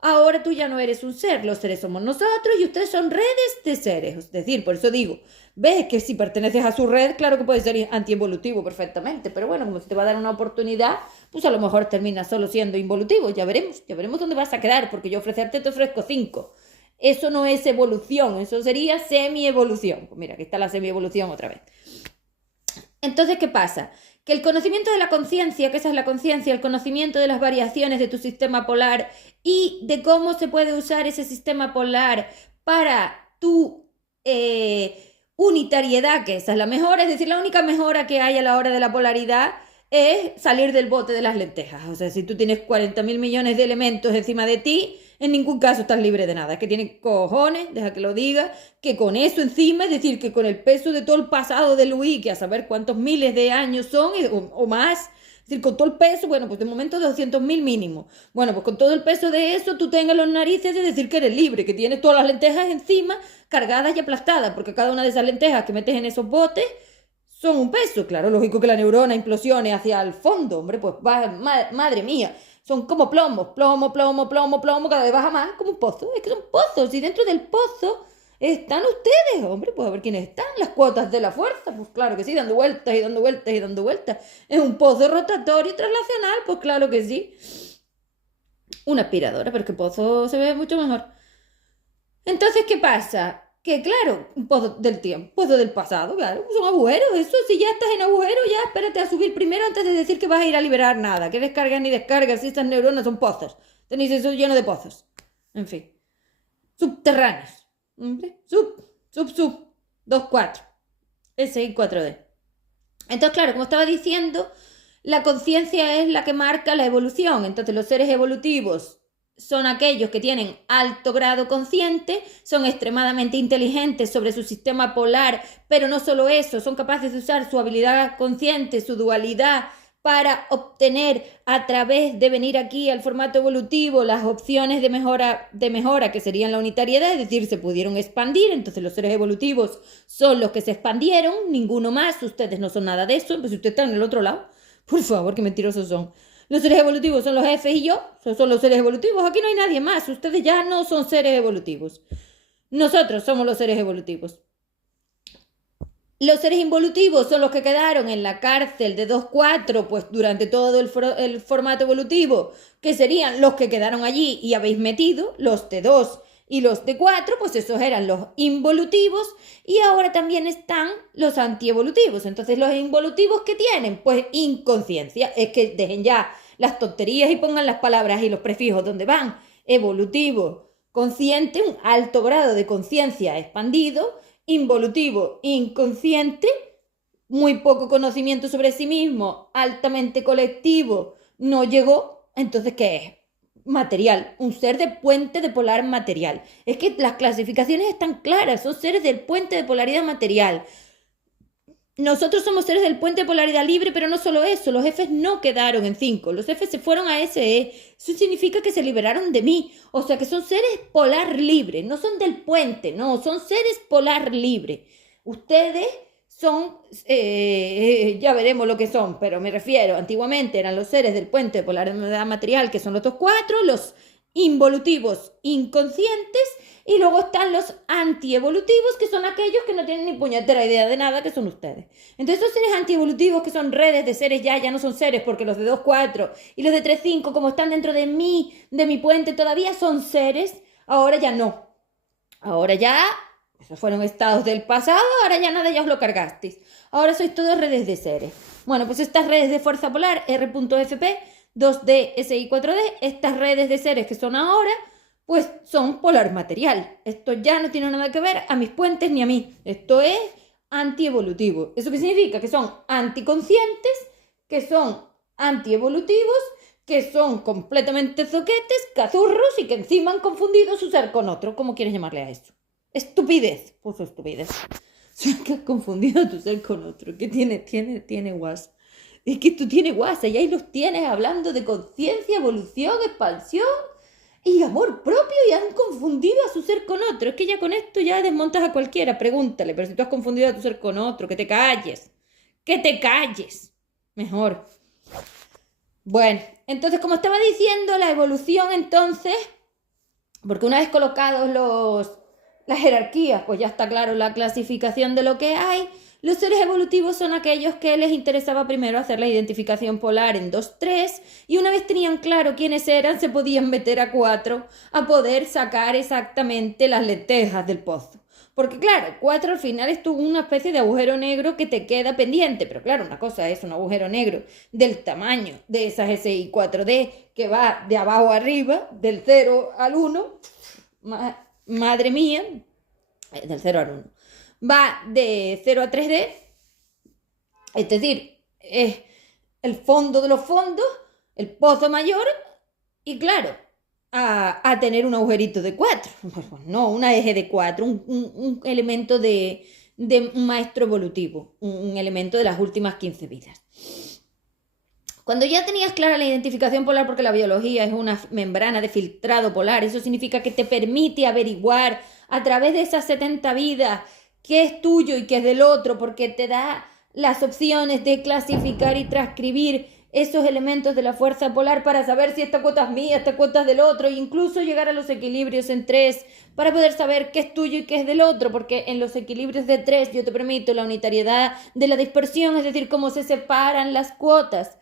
ahora tú ya no eres un ser, los seres somos nosotros y ustedes son redes de seres. Es decir, por eso digo, ves que si perteneces a su red, claro que puede ser antievolutivo perfectamente, pero bueno, como se te va a dar una oportunidad, pues a lo mejor terminas solo siendo involutivo. Ya veremos dónde vas a quedar, porque yo ofrecerte te ofrezco 5. Eso no es evolución, eso sería semi-evolución. Pues mira, aquí está la semi-evolución otra vez. Entonces, ¿qué pasa? Que el conocimiento de la conciencia, que esa es la conciencia, el conocimiento de las variaciones de tu sistema polar y de cómo se puede usar ese sistema polar para tu unitariedad, que esa es la mejora, es decir, la única mejora que hay a la hora de la polaridad es salir del bote de las lentejas. O sea, si tú tienes 40.000 millones de elementos encima de ti, en ningún caso estás libre de nada. Es que tiene cojones, deja que lo diga, que con eso encima, es decir, que con el peso de todo el pasado de Luis, que a saber cuántos miles de años son o más, es decir, con todo el peso, bueno, pues de momento 200.000 mínimo. Bueno, pues con todo el peso de eso, tú tengas los narices de decir que eres libre, que tienes todas las lentejas encima, cargadas y aplastadas, porque cada una de esas lentejas que metes en esos botes son un peso. Claro, lógico que la neurona implosione hacia el fondo, hombre, pues madre mía. Son como plomos, plomo, cada vez baja más, como un pozo. Es que son pozos y dentro del pozo están ustedes, hombre, pues a ver quiénes están, las cuotas de la fuerza, pues claro que sí, dando vueltas y dando vueltas y dando vueltas. Es un pozo rotatorio translacional, pues claro que sí. Una aspiradora, pero es que pozo se ve mucho mejor. Entonces, ¿qué pasa? Que claro, un pozo del tiempo, pozo del pasado, claro, son agujeros, eso, si ya estás en agujero, ya espérate a subir primero antes de decir que vas a ir a liberar nada, que descargas ni descargas, si estas neuronas son pozos, tenéis eso lleno de pozos, en fin, subterráneos, hombre, sub, 2,4, SI4D. Entonces, claro, como estaba diciendo, la conciencia es la que marca la evolución, entonces los seres evolutivos son aquellos que tienen alto grado consciente, son extremadamente inteligentes sobre su sistema polar, pero no solo eso, son capaces de usar su habilidad consciente, su dualidad, para obtener a través de venir aquí al formato evolutivo las opciones de mejora que serían la unitariedad, es decir, se pudieron expandir, entonces los seres evolutivos son los que se expandieron, ninguno más, ustedes no son nada de eso, pues si ustedes están en el otro lado, por favor, qué mentirosos son. Los seres evolutivos son los F y yo, son los seres evolutivos, aquí no hay nadie más, ustedes ya no son seres evolutivos. Nosotros somos los seres evolutivos. Los seres involutivos son los que quedaron en la cárcel de 2-4, pues durante todo el formato evolutivo, que serían los que quedaron allí y habéis metido, los T2 y los T4, pues esos eran los involutivos, y ahora también están los antievolutivos. Entonces, los involutivos, ¿qué tienen? Pues inconsciencia. Es que dejen ya las tonterías y pongan las palabras y los prefijos donde van. Evolutivo, consciente, un alto grado de conciencia expandido. Involutivo, inconsciente, muy poco conocimiento sobre sí mismo, altamente colectivo, no llegó. Entonces, ¿qué es? Material, un ser de puente de polar material. Es que las clasificaciones están claras, son seres del puente de polaridad material. Nosotros somos seres del puente de polaridad libre, pero no solo eso, los Fs no quedaron en 5, los Fs se fueron a SE. Eso significa que se liberaron de mí, o sea que son seres polar libre, no son del puente, no, son seres polar libre. Ustedes son, ya veremos lo que son, pero me refiero, antiguamente eran los seres del puente de polaridad material, que son los otros 4, los involutivos inconscientes, y luego están los antievolutivos, que son aquellos que no tienen ni puñetera idea de nada, que son ustedes. Entonces, esos seres antievolutivos, que son redes de seres ya no son seres, porque los de 2-4 y los de 3-5, como están dentro de mi puente, todavía son seres, ahora ya no. Ahora ya, esos fueron estados del pasado, ahora ya nada, ya os lo cargasteis. Ahora sois todos redes de seres. Bueno, pues estas redes de fuerza polar, R.fp, 2D, SI, 4D, estas redes de seres que son ahora, pues son polar material. Esto ya no tiene nada que ver a mis puentes ni a mí. Esto es antievolutivo. ¿Eso qué significa? Que son anticonscientes, que son antievolutivos, que son completamente zoquetes, cazurros y que encima han confundido su ser con otro. ¿Cómo quieres llamarle a eso? Estupidez. Pues estupidez. O sea, que has confundido tu ser con otro. ¿Qué tiene guasa? Es que tú tienes guasa y ahí los tienes hablando de conciencia, evolución, expansión y amor propio y han confundido a su ser con otro. Es que ya con esto ya desmontas a cualquiera. Pregúntale, pero si tú has confundido a tu ser con otro, que te calles. Que te calles. Mejor. Bueno, entonces como estaba diciendo, la evolución entonces, porque una vez colocados las jerarquías, pues ya está claro la clasificación de lo que hay. Los seres evolutivos son aquellos que les interesaba primero hacer la identificación polar en 2-3 y una vez tenían claro quiénes eran, se podían meter a 4 a poder sacar exactamente las lentejas del pozo. Porque claro, 4 al final es una especie de agujero negro que te queda pendiente, pero claro, una cosa es un agujero negro del tamaño de esas SI 4D que va de abajo a arriba, del 0 al 1, madre mía, del 0 al 1. Va de 0 a 3D, es decir, es el fondo de los fondos, el pozo mayor, y claro, a tener un agujerito de 4. Pues no, una eje de 4, un elemento de un maestro evolutivo, un elemento de las últimas 15 vidas. Cuando ya tenías clara la identificación polar, porque la biología es una membrana de filtrado polar, eso significa que te permite averiguar a través de esas 70 vidas qué es tuyo y qué es del otro, porque te da las opciones de clasificar y transcribir esos elementos de la fuerza polar para saber si esta cuota es mía, esta cuota es del otro, e incluso llegar a los equilibrios en 3 para poder saber qué es tuyo y qué es del otro, porque en los equilibrios de 3 yo te permito la unitariedad de la dispersión, es decir, cómo se separan las cuotas,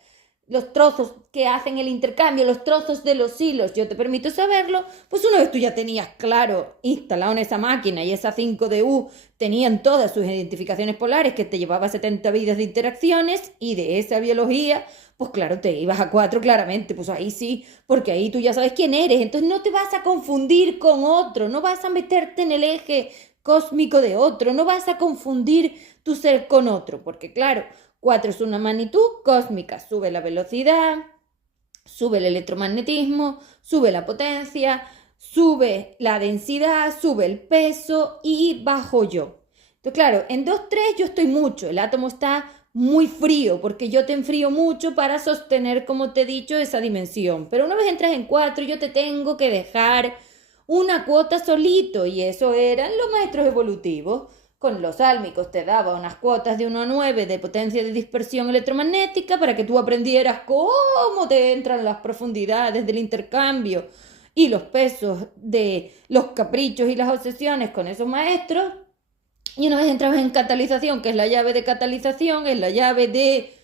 los trozos que hacen el intercambio, los trozos de los hilos, yo te permito saberlo. Pues una vez tú ya tenías claro, instalado en esa máquina y esa 5DU tenían todas sus identificaciones polares que te llevaba 70 vidas de interacciones y de esa biología, pues claro, te ibas a 4 claramente, pues ahí sí, porque ahí tú ya sabes quién eres, entonces no te vas a confundir con otro, no vas a meterte en el eje cósmico de otro, no vas a confundir tu ser con otro, porque claro, 4 es una magnitud cósmica, sube la velocidad, sube el electromagnetismo, sube la potencia, sube la densidad, sube el peso y bajo yo. Entonces, claro, en 2-3 yo estoy mucho, el átomo está muy frío porque yo te enfrío mucho para sostener, como te he dicho, esa dimensión. Pero una vez entras en 4 yo te tengo que dejar una cuota solito y eso eran los maestros evolutivos. Con los álmicos te daba unas cuotas de 1 a 9 de potencia de dispersión electromagnética para que tú aprendieras cómo te entran las profundidades del intercambio y los pesos de los caprichos y las obsesiones con esos maestros. Y una vez entrabas en catalización, que es la llave de catalización, es la llave de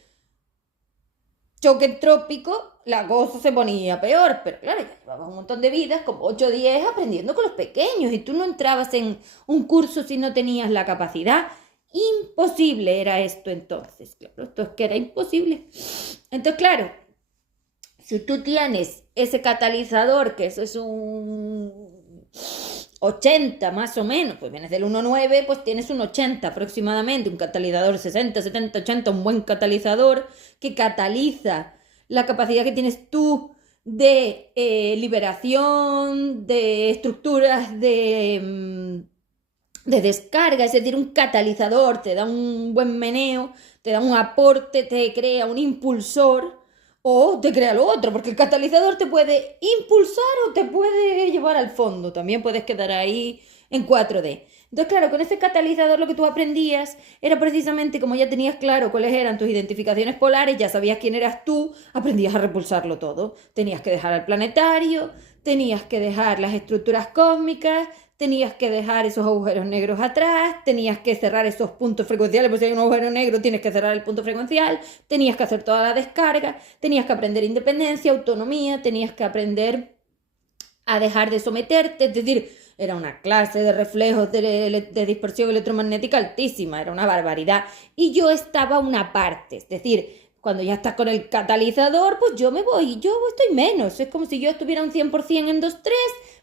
choque entrópico, la cosa se ponía peor, pero claro, ya llevabas un montón de vidas, como 8 o 10, aprendiendo con los pequeños, y tú no entrabas en un curso si no tenías la capacidad. Imposible era esto entonces, claro, esto es que era imposible. Entonces, claro, Si tú tienes ese catalizador, que eso es un 80 más o menos, pues vienes del 1,9, pues tienes un 80 aproximadamente, un catalizador 60, 70, 80, un buen catalizador que cataliza la capacidad que tienes tú de liberación, de estructuras de descarga, es decir, un catalizador, te da un buen meneo, te da un aporte, te crea un impulsor o te crea lo otro, porque el catalizador te puede impulsar o te puede llevar al fondo, también puedes quedar ahí en 4D. Entonces, claro, con ese catalizador lo que tú aprendías era precisamente, como ya tenías claro cuáles eran tus identificaciones polares, ya sabías quién eras tú, aprendías a repulsarlo todo. Tenías que dejar al planetario, tenías que dejar las estructuras cósmicas, tenías que dejar esos agujeros negros atrás, tenías que cerrar esos puntos frecuenciales, pues si hay un agujero negro tienes que cerrar el punto frecuencial, tenías que hacer toda la descarga, tenías que aprender independencia, autonomía, tenías que aprender a dejar de someterte, es decir, era una clase de reflejos de dispersión electromagnética altísima, era una barbaridad. Y yo estaba a una parte, es decir, cuando ya estás con el catalizador, pues yo me voy, yo estoy menos, es como si yo estuviera un 100% en 2,3,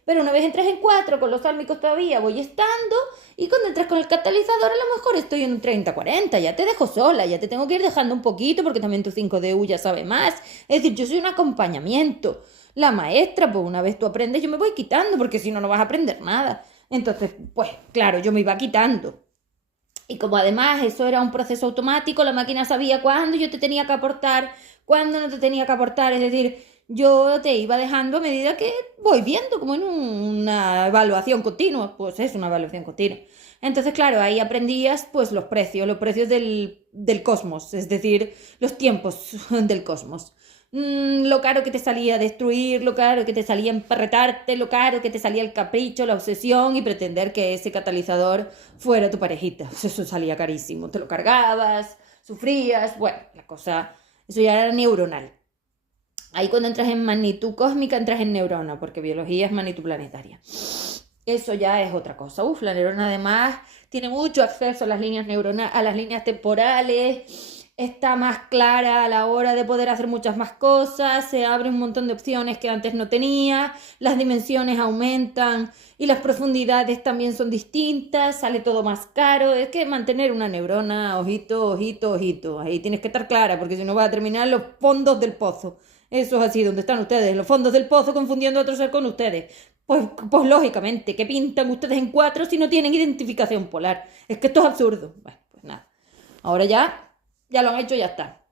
pero una vez entras en 4, con los sálmicos todavía voy estando, y cuando entras con el catalizador a lo mejor estoy en un 30-40, ya te dejo sola, ya te tengo que ir dejando un poquito, porque también tu 5DU ya sabe más, es decir, yo soy un acompañamiento. La maestra, pues una vez tú aprendes, yo me voy quitando, porque si no, no vas a aprender nada. Entonces, pues claro, yo me iba quitando. Y como además eso era un proceso automático, la máquina sabía cuándo yo te tenía que aportar, cuándo no te tenía que aportar, es decir, yo te iba dejando a medida que voy viendo, como en una evaluación continua, pues es una evaluación continua. Entonces, claro, ahí aprendías pues los precios del cosmos, es decir, los tiempos del cosmos. Lo caro que te salía destruir, lo caro que te salía emperretarte, lo caro que te salía el capricho, la obsesión y pretender que ese catalizador fuera tu parejita. Eso salía carísimo. Te lo cargabas, sufrías, bueno, la cosa, eso ya era neuronal. Ahí cuando entras en magnitud cósmica entras en neurona, porque biología es magnitud planetaria. Eso ya es otra cosa. La neurona además tiene mucho acceso a las líneas neuronales, a las líneas temporales, está más clara a la hora de poder hacer muchas más cosas, se abre un montón de opciones que antes no tenía, las dimensiones aumentan y las profundidades también son distintas, sale todo más caro. Es que mantener una neurona, ojito, ojito, ojito, ahí tienes que estar clara, porque si no vas a terminar en los fondos del pozo. Eso es así, donde están ustedes, en los fondos del pozo, confundiendo a otro ser con ustedes. Pues lógicamente, ¿qué pintan ustedes en 4 si no tienen identificación polar? Es que esto es absurdo. Bueno, pues nada. Ahora ya lo han hecho, ya está.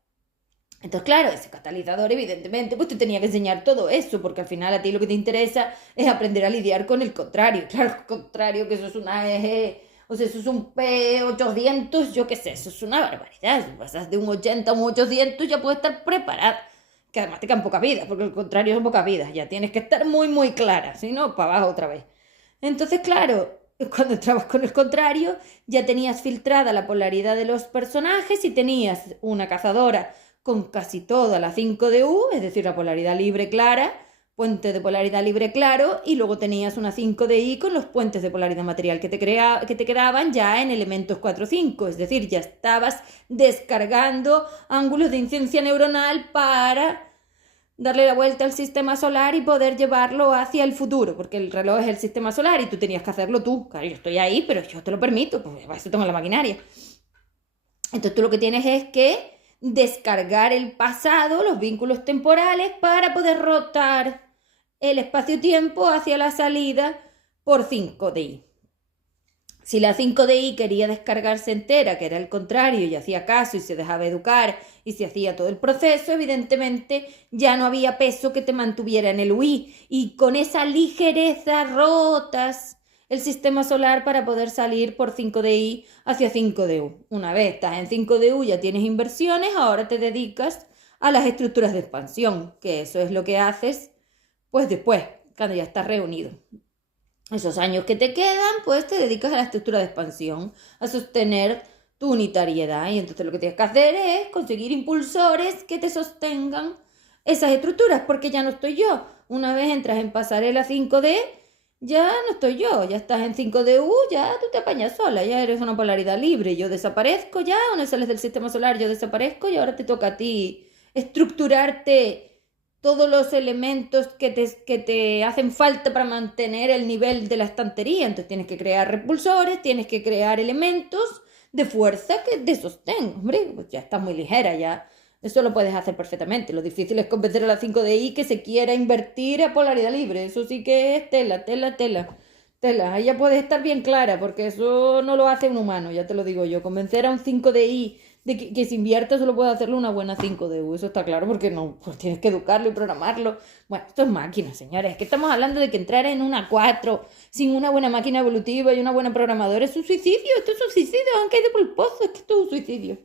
Entonces, claro, ese catalizador, evidentemente, pues te tenía que enseñar todo eso, porque al final a ti lo que te interesa es aprender a lidiar con el contrario. Claro, el contrario, que eso es una eje, o sea, eso es un P800, yo qué sé, eso es una barbaridad. Si pasas de un 80 a un 800, ya puedes estar preparada. Que además te quedan pocas vidas, porque el contrario son pocas vidas. Ya tienes que estar muy, muy clara, si no, para abajo otra vez. Entonces, claro, cuando entrabas con el contrario, ya tenías filtrada la polaridad de los personajes y tenías una cazadora con casi toda la 5DU, es decir, la polaridad libre clara, puente de polaridad libre claro, y luego tenías una 5DI con los puentes de polaridad material que te quedaban ya en elementos 4-5, es decir, ya estabas descargando ángulos de incidencia neuronal para darle la vuelta al sistema solar y poder llevarlo hacia el futuro, porque el reloj es el sistema solar y tú tenías que hacerlo tú. Claro, yo estoy ahí, pero yo te lo permito, pues para eso tengo la maquinaria. Entonces tú lo que tienes es que descargar el pasado, los vínculos temporales, para poder rotar el espacio-tiempo hacia la salida por 5DI. Si la 5DI quería descargarse entera, que era el contrario, y hacía caso y se dejaba educar y se hacía todo el proceso, evidentemente ya no había peso que te mantuviera en el UI. Y con esa ligereza rotas el sistema solar para poder salir por 5DI hacia 5DU. Una vez estás en 5DU ya tienes inversiones, ahora te dedicas a las estructuras de expansión, que eso es lo que haces pues después, cuando ya estás reunido. Esos años que te quedan, pues te dedicas a la estructura de expansión, a sostener tu unitariedad. Y entonces lo que tienes que hacer es conseguir impulsores que te sostengan esas estructuras, porque ya no estoy yo. Una vez entras en pasarela 5D, ya no estoy yo, ya estás en 5DU, ya tú te apañas sola, ya eres una polaridad libre. Yo desaparezco ya, una vez sales del sistema solar, yo desaparezco y ahora te toca a ti estructurarte todos los elementos que te hacen falta para mantener el nivel de la estantería. Entonces tienes que crear repulsores, tienes que crear elementos de fuerza que de sostén. Hombre, pues ya estás muy ligera, ya eso lo puedes hacer perfectamente. Lo difícil es convencer a la 5DI que se quiera invertir a polaridad libre. Eso sí que es tela. Ahí ya puedes estar bien clara, porque eso no lo hace un humano, ya te lo digo yo. Convencer a un 5DI de que se invierta solo puede hacerlo una buena 5DU, eso está claro, porque no, pues tienes que educarlo y programarlo. Bueno, esto es máquina, señores. Es que estamos hablando de que entrar en una 4 sin una buena máquina evolutiva y una buena programadora es un suicidio. Esto es un suicidio, han caído por el pozo, es que esto es un suicidio.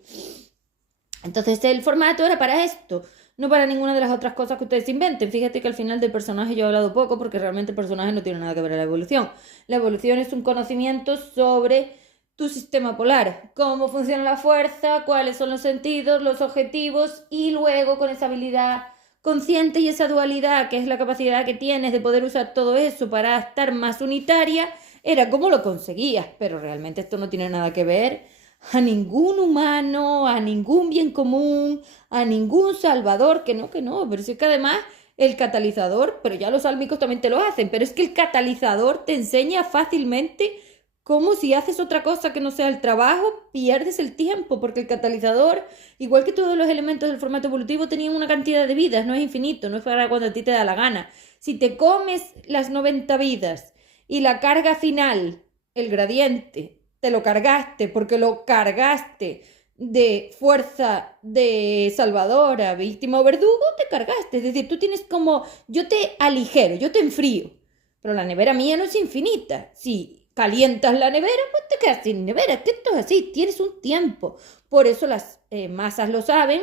Entonces el formato era para esto, no para ninguna de las otras cosas que ustedes inventen. Fíjate que al final del personaje yo he hablado poco, porque realmente el personaje no tiene nada que ver con la evolución. La evolución es un conocimiento sobre tu sistema polar, cómo funciona la fuerza, cuáles son los sentidos, los objetivos, y luego con esa habilidad consciente y esa dualidad, que es la capacidad que tienes de poder usar todo eso para estar más unitaria, era cómo lo conseguías. Pero realmente esto no tiene nada que ver a ningún humano, a ningún bien común, a ningún salvador, que no, pero es que además el catalizador, pero ya los álmicos también te lo hacen, pero es que el catalizador te enseña fácilmente cómo, si haces otra cosa que no sea el trabajo, pierdes el tiempo, porque el catalizador, igual que todos los elementos del formato evolutivo, tenían una cantidad de vidas, no es infinito, no es para cuando a ti te da la gana. Si te comes las 90 vidas y la carga final, el gradiente, te lo cargaste porque lo cargaste de fuerza de salvadora, víctima o verdugo, te cargaste. Es decir, tú tienes como, yo te aligero, yo te enfrío, pero la nevera mía no es infinita. Si calientas la nevera, pues te quedas sin nevera. Es que esto es así, tienes un tiempo. Por eso las masas lo saben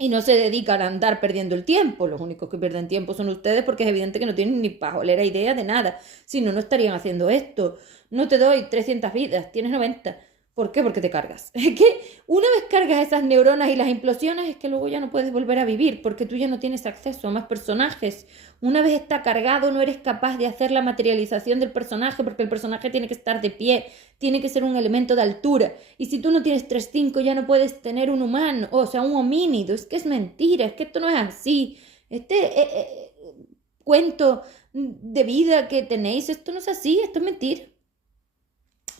y no se dedican a andar perdiendo el tiempo. Los únicos que pierden tiempo son ustedes, porque es evidente que no tienen ni pajolera idea de nada. Si no, no estarían haciendo esto. No te doy 300 vidas, tienes 90. ¿Por qué? Porque te cargas. Es que una vez cargas esas neuronas y las implosionas, es que luego ya no puedes volver a vivir, porque tú ya no tienes acceso a más personajes. Una vez está cargado, no eres capaz de hacer la materialización del personaje, porque el personaje tiene que estar de pie, tiene que ser un elemento de altura. Y si tú no tienes 3-5, ya no puedes tener un humano, o sea, un homínido. Es que es mentira, es que esto no es así. Cuento de vida que tenéis, esto no es así, esto es mentira.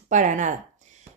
Para nada.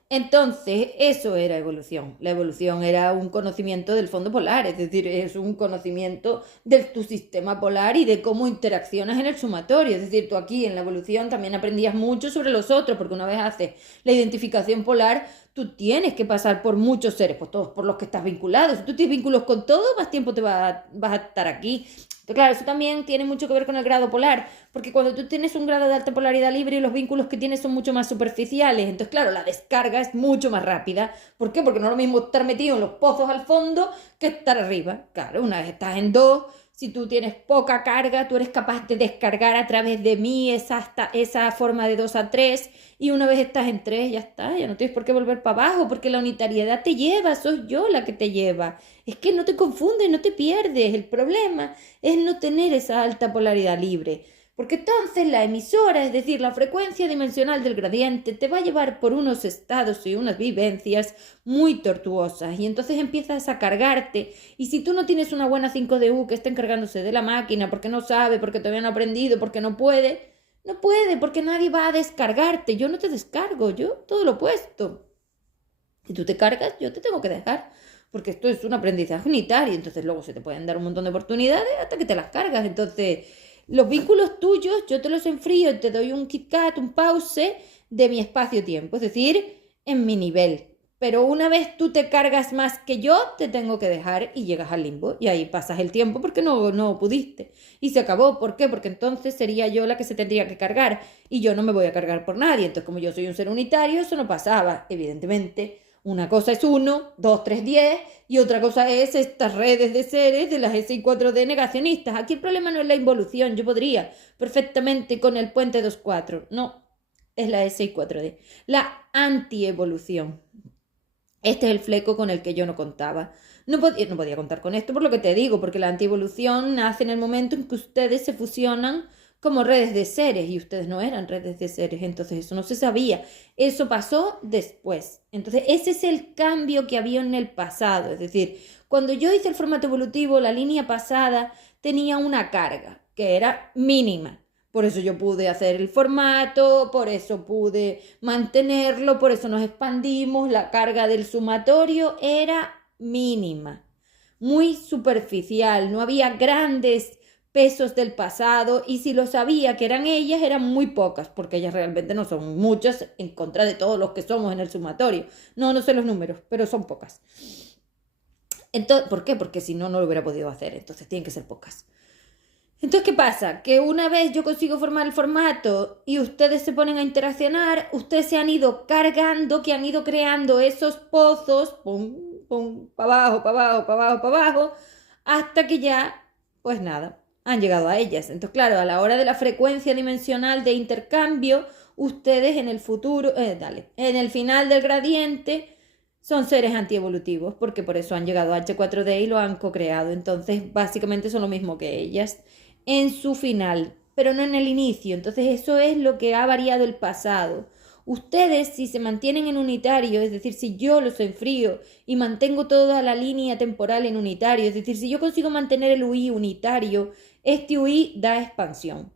Entonces, eso era evolución. La evolución era un conocimiento del fondo polar, es decir, es un conocimiento de tu sistema polar y de cómo interaccionas en el sumatorio. Es decir, tú aquí en la evolución también aprendías mucho sobre los otros, porque una vez haces la identificación polar, tú tienes que pasar por muchos seres, pues todos por los que estás vinculado. Si tú tienes vínculos con todo, más tiempo vas a estar aquí. Pero claro, eso también tiene mucho que ver con el grado polar, porque cuando tú tienes un grado de alta polaridad libre, los vínculos que tienes son mucho más superficiales. Entonces, claro, la descarga es mucho más rápida. ¿Por qué? Porque no es lo mismo estar metido en los pozos al fondo que estar arriba. Claro, una vez estás en 2, si tú tienes poca carga, tú eres capaz de descargar a través de mí esa forma de 2-3, y una vez estás en 3, ya está, ya no tienes por qué volver para abajo, porque la unitariedad te lleva, soy yo la que te lleva. Es que no te confundes, no te pierdes. El problema es no tener esa alta polaridad libre, porque entonces la emisora, es decir, la frecuencia dimensional del gradiente, te va a llevar por unos estados y unas vivencias muy tortuosas, y entonces empiezas a cargarte. Y si tú no tienes una buena 5DU que está encargándose de la máquina, porque no sabe, porque todavía no ha aprendido, porque no puede, porque nadie va a descargarte. Yo no te descargo, yo todo lo opuesto. Si tú te cargas, yo te tengo que dejar, porque esto es un aprendizaje unitario. Entonces luego se te pueden dar un montón de oportunidades hasta que te las cargas. Entonces, los vínculos tuyos yo te los enfrío, te doy un KitKat, un pause de mi espacio-tiempo, es decir, en mi nivel. Pero una vez tú te cargas más que yo, te tengo que dejar y llegas al limbo. Y ahí pasas el tiempo porque no pudiste. Y se acabó. ¿Por qué? Porque entonces sería yo la que se tendría que cargar. Y yo no me voy a cargar por nadie. Entonces, como yo soy un ser unitario, eso no pasaba, evidentemente. Una cosa es 1, 2, 3, 10, y otra cosa es estas redes de seres de las SI4D negacionistas. Aquí el problema no es la involución, yo podría perfectamente con el puente 2-4. No, es la SI4D. La antievolución. Este es el fleco con el que yo no contaba. No podía contar con esto por lo que te digo, porque la antievolución nace en el momento en que ustedes se fusionan como redes de seres, y ustedes no eran redes de seres, entonces eso no se sabía. Eso pasó después. Entonces ese es el cambio que había en el pasado. Es decir, cuando yo hice el formato evolutivo, la línea pasada tenía una carga que era mínima. Por eso yo pude hacer el formato, por eso pude mantenerlo, por eso nos expandimos. La carga del sumatorio era mínima, muy superficial, no había grandes pesos del pasado, y si lo sabía que eran ellas, eran muy pocas, porque ellas realmente no son muchas en contra de todos los que somos en el sumatorio. No sé los números, pero son pocas. Entonces, ¿por qué? Porque si no, no lo hubiera podido hacer, entonces tienen que ser pocas. Entonces, ¿qué pasa? Que una vez yo consigo formar el formato y ustedes se ponen a interaccionar, ustedes se han ido cargando, que han ido creando esos pozos, pum, pum, para abajo, para abajo, para abajo, para abajo, hasta que ya, pues nada, han llegado a ellas. Entonces, claro, a la hora de la frecuencia dimensional de intercambio, ustedes en el futuro, en el final del gradiente, son seres antievolutivos, porque por eso han llegado a H4D y lo han co-creado. Entonces, básicamente son lo mismo que ellas en su final, pero no en el inicio. Entonces eso es lo que ha variado el pasado. Ustedes, si se mantienen en unitario, es decir, si yo los enfrío y mantengo toda la línea temporal en unitario, es decir, si yo consigo mantener el UI unitario, este UI da expansión.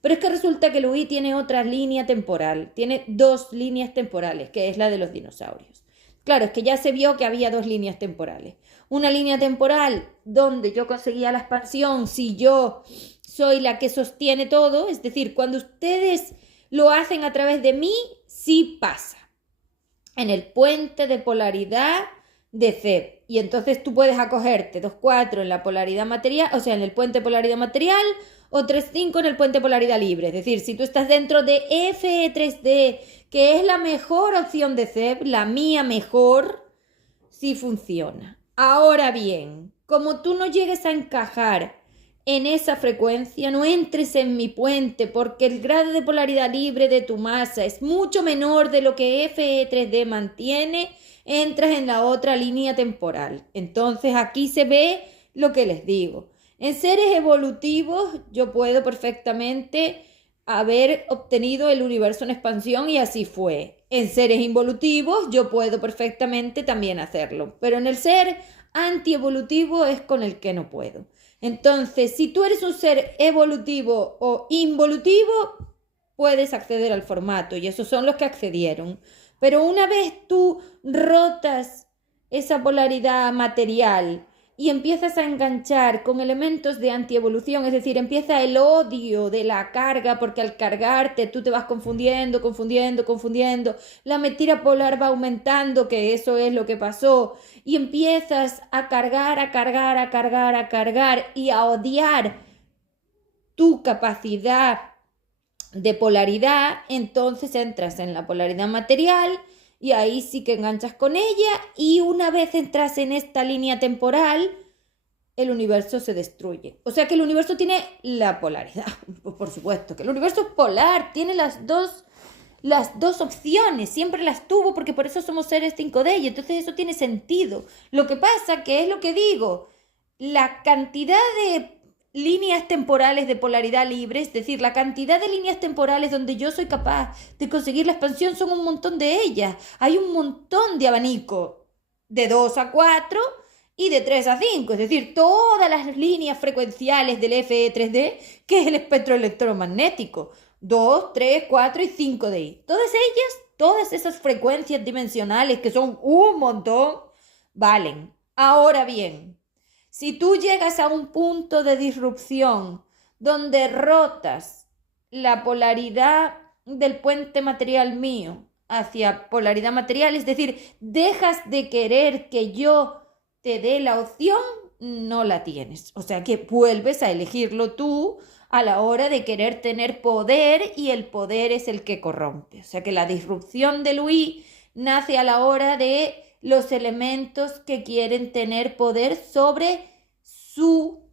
Pero es que resulta que el UI tiene otra línea temporal, tiene 2 líneas temporales, que es la de los dinosaurios. Claro, es que ya se vio que había 2 líneas temporales. Una línea temporal donde yo conseguía la expansión si yo soy la que sostiene todo, es decir, cuando ustedes lo hacen a través de mí, sí pasa. En el puente de polaridad de CEP. Y entonces tú puedes acogerte 2,4 en la polaridad material, o sea, en el puente de polaridad material, o 3,5 en el puente de polaridad libre. Es decir, si tú estás dentro de FE3D, que es la mejor opción de CEP, la mía mejor, sí funciona. Ahora bien, como tú no llegues a encajar en esa frecuencia, no entres en mi puente, porque el grado de polaridad libre de tu masa es mucho menor de lo que FE3D mantiene, entras en la otra línea temporal. Entonces aquí se ve lo que les digo. En seres evolutivos yo puedo perfectamente haber obtenido el universo en expansión y así fue. En seres involutivos yo puedo perfectamente también hacerlo, pero en el ser antievolutivo es con el que no puedo. Entonces, si tú eres un ser evolutivo o involutivo, puedes acceder al formato, y esos son los que accedieron. Pero una vez tú rotas esa polaridad material y empiezas a enganchar con elementos de antievolución, es decir, empieza el odio de la carga, porque al cargarte tú te vas confundiendo, la mentira polar va aumentando, que eso es lo que pasó, y empiezas a cargar y a odiar tu capacidad de polaridad, entonces entras en la polaridad material y ahí sí que enganchas con ella, y una vez entras en esta línea temporal, el universo se destruye. O sea que el universo tiene la polaridad, por supuesto, que el universo es polar, tiene las dos opciones, siempre las tuvo, porque por eso somos seres 5D, y entonces eso tiene sentido. Lo que pasa, que es lo que digo, la cantidad de líneas temporales de polaridad libre, es decir, la cantidad de líneas temporales donde yo soy capaz de conseguir la expansión, son un montón de ellas. Hay un montón de abanico de 2 a 4 y de 3 a 5, es decir, todas las líneas frecuenciales del FE3D, que es el espectro electromagnético, 2, 3, 4 y 5 de ahí. Todas ellas, todas esas frecuencias dimensionales, que son un montón, valen. Ahora bien, si tú llegas a un punto de disrupción donde rotas la polaridad del puente material mío hacia polaridad material, es decir, dejas de querer que yo te dé la opción, no la tienes. O sea que vuelves a elegirlo tú a la hora de querer tener poder, y el poder es el que corrompe. O sea que la disrupción del UI nace a la hora de los elementos que quieren tener poder sobre su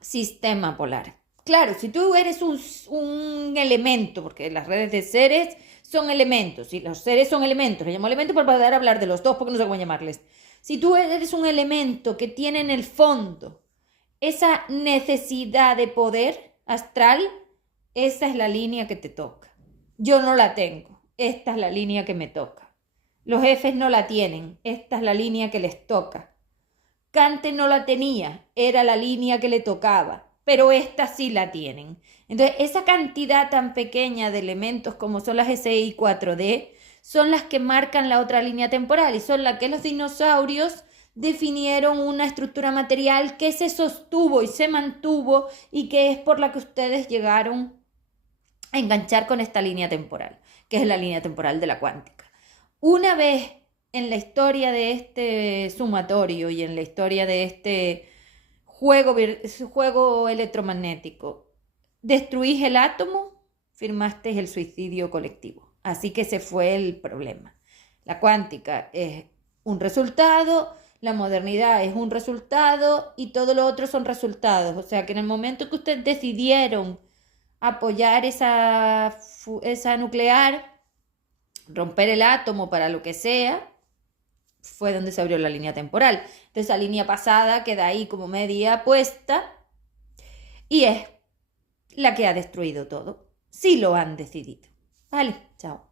sistema polar. Claro, si tú eres un elemento, porque las redes de seres son elementos, y los seres son elementos, le llamo elementos para poder hablar de los dos, porque no sé cómo llamarles. Si tú eres un elemento que tiene en el fondo esa necesidad de poder astral, esa es la línea que te toca. Yo no la tengo, esta es la línea que me toca. Los jefes no la tienen, esta es la línea que les toca. que antes no la tenía, era la línea que le tocaba, pero esta sí la tienen. Entonces, esa cantidad tan pequeña de elementos como son las SI 4D son las que marcan la otra línea temporal y son las que los dinosaurios definieron una estructura material que se sostuvo y se mantuvo y que es por la que ustedes llegaron a enganchar con esta línea temporal, que es la línea temporal de la cuántica. Una vez en la historia de este sumatorio y en la historia de este juego electromagnético, destruís el átomo, firmaste el suicidio colectivo. Así que ese fue el problema. La cuántica es un resultado, la modernidad es un resultado y todo lo otro son resultados. O sea que en el momento que ustedes decidieron apoyar esa nuclear, romper el átomo para lo que sea, fue donde se abrió la línea temporal. Entonces esa línea pasada queda ahí como media puesta y es la que ha destruido todo. Sí lo han decidido. Vale, chao.